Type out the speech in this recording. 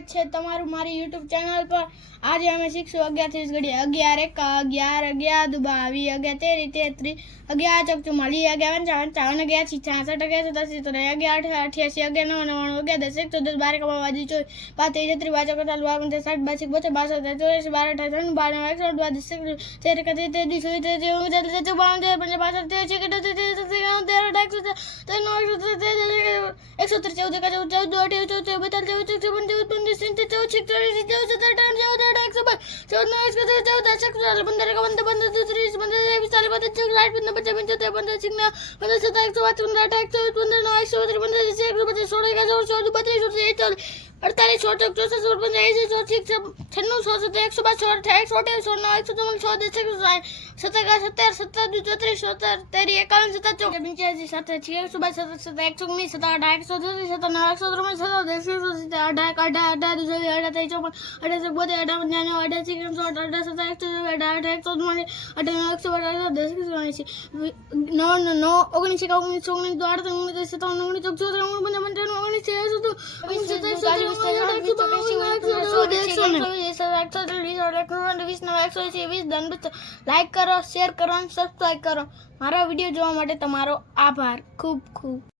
સ્વાગત છે તમારું મારી YouTube ચેનલ પર। આજે અમે શીખશું 11 થી 20 11 1 11 11 22 11 13 33 11 44 11 55 11 66 11 87 11 88 11 99 11 10 11 12 12 23 33 42 40 42 60 લાઈક કરો, શેર કરો અને સબસ્ક્રાઇબ કરો। મારા વિડીયો જોવા માટે તમારો આભાર। ખૂબ ખૂબ